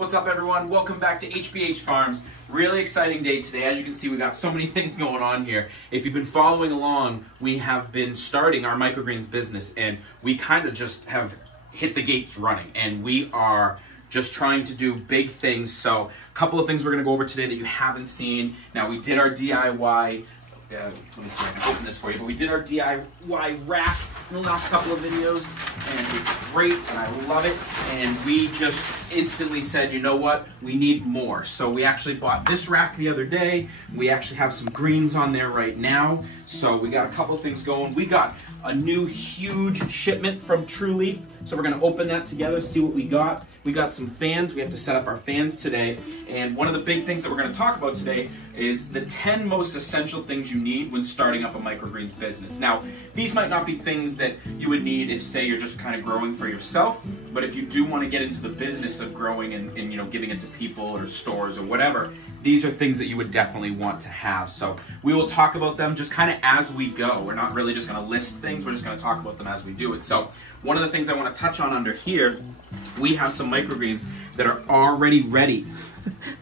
What's up, everyone? Welcome back to HBH Farms. Really exciting day today. As you can see, we got so many things going on here. If you've been following along, we have been starting our microgreens business, and we kind of just have hit the gates running, and we are just trying to do big things. So a couple of things we're going to go over today that you haven't seen. Now, we did our DIY. Let me see if I can open this for you. But we did our DIY rack in the last couple of videos, and it's great, and I love it. And we just instantly said, you know what? We need more. So we actually bought this rack the other day. We actually have some greens on there right now. So we got a couple of things going. We got a new huge shipment from True Leaf. So we're gonna open that together, see what we got. We got some fans. We have to set up our fans today. And one of the big things that we're gonna talk about today is the 10 most essential things you need when starting up a microgreens business. Now, these might not be things that you would need if, say, you're just kind of growing for yourself, but if you do want to get into the business of growing and you know, giving it to people or stores or whatever, these are things that you would definitely want to have. So we will talk about them just kind of as we go. We're not really just going to list things, we're just going to talk about them as we do it. So one of the things I want to touch on under here, we have some microgreens that are already ready,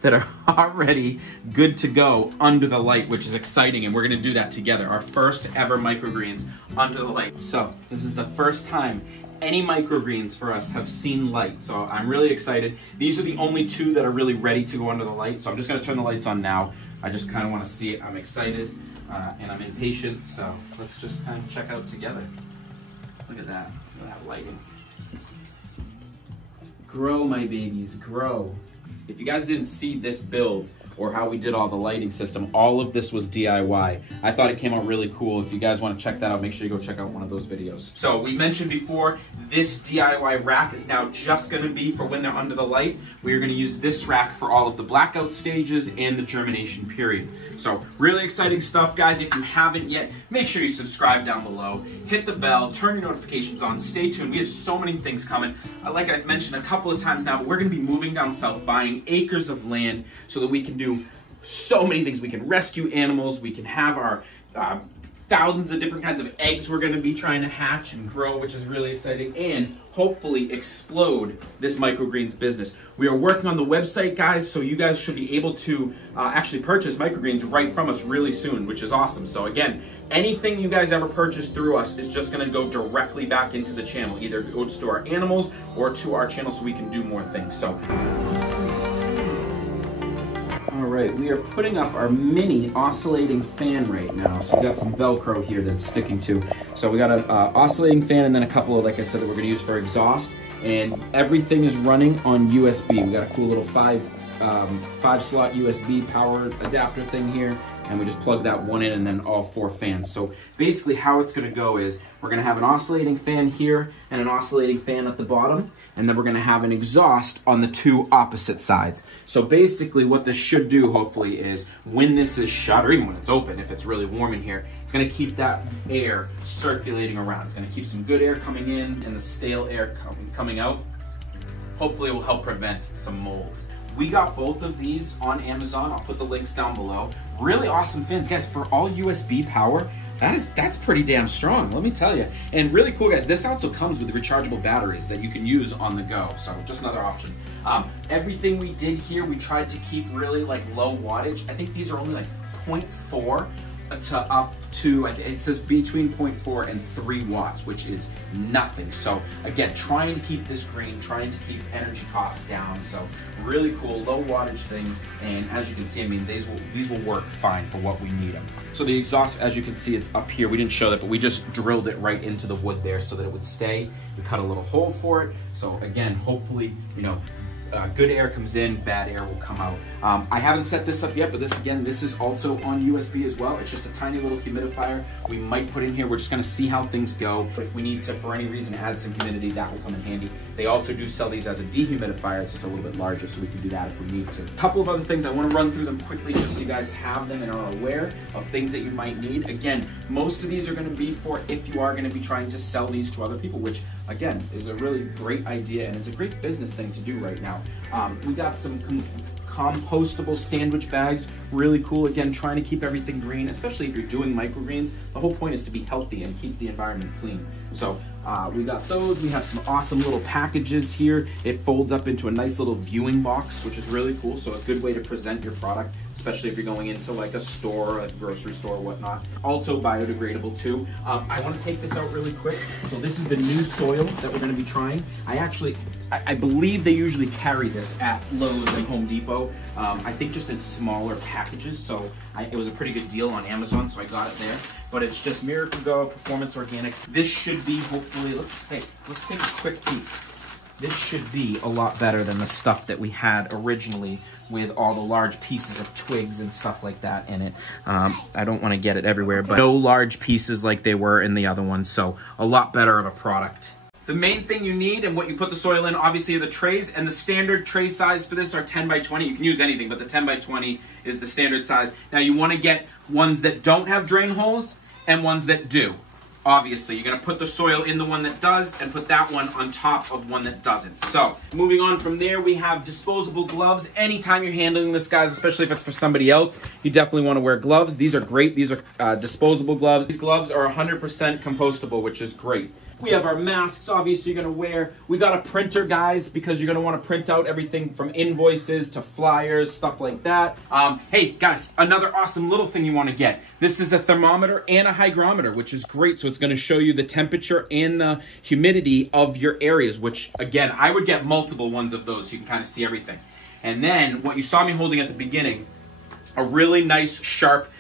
that are already good to go under the light, which is exciting, and we're going to do that together. Our first ever microgreens under the light. So this is the first time any microgreens for us have seen light, so I'm really excited. These are the only two that are really ready to go under the light, so I'm just going to turn the lights on now. I just kind of want to see it. I'm excited and I'm impatient, so let's just kind of check out together. Look at that. Look at that lighting. Grow, my babies, grow. If you guys didn't see this build or how we did all the lighting system, all of this was DIY. I thought it came out really cool. If you guys want to check that out, make sure you go check out one of those videos. So we mentioned before, this DIY rack is now just going to be for when they're under the light. We are going to use this rack for all of the blackout stages and the germination period. So really exciting stuff, guys. If you haven't yet, make sure you subscribe down below, hit the bell, turn your notifications on, stay tuned. We have so many things coming. Like I've mentioned a couple of times now, but we're going to be moving down south, buying acres of land so that we can do so many things. We can rescue animals, we can have our thousands of different kinds of eggs we're going to be trying to hatch and grow, which is really exciting, and hopefully explode this microgreens business. We are working on the website, guys, so you guys should be able to actually purchase microgreens right from us really soon, which is awesome. So again, anything you guys ever purchase through us is just going to go directly back into the channel. Either it goes to our animals or to our channel so we can do more things. So alright, we are putting up our mini oscillating fan right now. So we got some Velcro here that's sticking to. So we got an oscillating fan and then a couple of, like I said, that we're going to use for exhaust. And everything is running on USB. We got a cool little five slot USB power adapter thing here. And we just plug that one in and then all 4 fans. So basically how it's going to go is we're going to have an oscillating fan here and an oscillating fan at the bottom. And then we're going to have an exhaust on the 2 opposite sides. So basically what this should do, hopefully, is when this is shut, or even when it's open, if it's really warm in here, it's going to keep that air circulating around. It's going to keep some good air coming in and the stale air coming out. Hopefully it will help prevent some mold. We got both of these on Amazon. I'll put the links down below. Really awesome fans. Guys, for all USB power, that's pretty damn strong, let me tell you. And really cool, guys, this also comes with rechargeable batteries that you can use on the go. So just another option. Everything we did here, we tried to keep really like low wattage. I think these are only like 0.4 to up to, it says between 0.4 and 3 watts, which is nothing. So again, trying to keep this green, trying to keep energy costs down. So really cool, low wattage things. And as you can see, I mean, these will work fine for what we need them. So the exhaust, as you can see, it's up here. We didn't show that, but we just drilled it right into the wood there so that it would stay. We cut a little hole for it. So again, hopefully, you know, good air comes in, bad air will come out. I haven't set this up yet, but this is also on USB as well. It's just a tiny little humidifier we might put in here. We're just gonna see how things go. If we need to, for any reason, add some humidity, that will come in handy. They also do sell these as a dehumidifier. It's just a little bit larger, so we can do that if we need to. A couple of other things, I wanna run through them quickly just so you guys have them and are aware of things that you might need. Again, most of these are gonna be for if you are gonna be trying to sell these to other people, which again, is a really great idea and it's a great business thing to do right now. We got some compostable sandwich bags, really cool. Again, trying to keep everything green, especially if you're doing microgreens. The whole point is to be healthy and keep the environment clean. So we got those. We have some awesome little packages here. It folds up into a nice little viewing box, which is really cool. So a good way to present your product, especially if you're going into like a store, a grocery store, whatnot. Also biodegradable too. I want to take this out really quick. So this is the new soil that we're going to be trying. I believe they usually carry this at Lowe's and Home Depot. I think just in smaller packages. So it was a pretty good deal on Amazon, so I got it there. But it's just Miracle-Gro Performance Organics. This should be, hopefully, let's take a quick peek. This should be a lot better than the stuff that we had originally with all the large pieces of twigs and stuff like that in it. I don't want to get it everywhere, but no large pieces like they were in the other one. So a lot better of a product. The main thing you need and what you put the soil in, obviously, are the trays, and the standard tray size for this are 10 by 20. You can use anything, but the 10 by 20 is the standard size. Now you want to get ones that don't have drain holes and ones that do. Obviously, you're going to put the soil in the one that does and put that one on top of one that doesn't. So, moving on from there, we have disposable gloves. Anytime you're handling this, guys, especially if it's for somebody else, you definitely want to wear gloves. These are great. These are disposable gloves. These gloves are 100% compostable, which is great. We have our masks, obviously, you're going to wear. We got a printer, guys, because you're going to want to print out everything from invoices to flyers, stuff like that. Hey, guys, another awesome little thing you want to get. This is a thermometer and a hygrometer, which is great. So it's going to show you the temperature and the humidity of your areas, which, again, I would get multiple ones of those so you can kind of see everything. And then what you saw me holding at the beginning, a really nice, sharp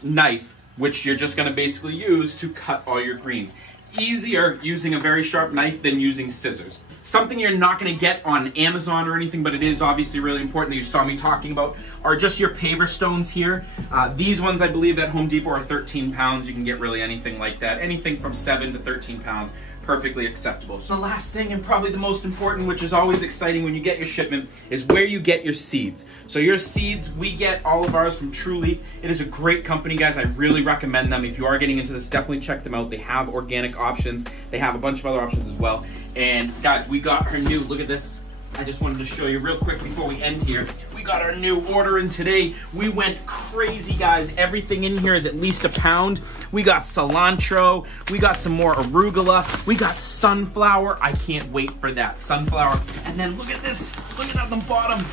knife, which you're just going to basically use to cut all your greens. Easier using a very sharp knife than using scissors. Something you're not going to get on Amazon or anything, but it is obviously really important that you saw me talking about, are just your paver stones here. These ones, I believe, at Home Depot are 13 pounds. You can get really anything like that. Anything from 7 to 13 pounds. Perfectly acceptable. So the last thing, and probably the most important, which is always exciting when you get your shipment, is where you get your seeds. So your seeds, we get all of ours from True Leaf. It is a great company, guys. I really recommend them. If you are getting into this, definitely check them out. They have organic options. They have a bunch of other options as well. And guys, we got our new, look at this. I just wanted to show you real quick before we end here. We got our new order in today. We went crazy, guys. Everything in here is at least a pound. We got cilantro. We got some more arugula. We got sunflower. I can't wait for that. Sunflower. And then look at this. Look at the bottom.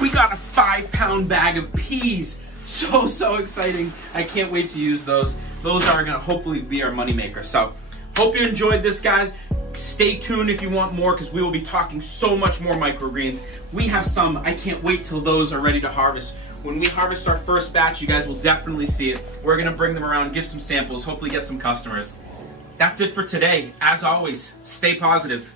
We got a 5-pound bag of peas. So exciting. I can't wait to use those. Those are gonna hopefully be our moneymaker. So, hope you enjoyed this, guys. Stay tuned if you want more, because we will be talking so much more microgreens. We have some, I can't wait till those are ready to harvest. When we harvest our first batch, you guys will definitely see it. We're gonna bring them around, give some samples, hopefully get some customers. That's it for today. As always, stay positive.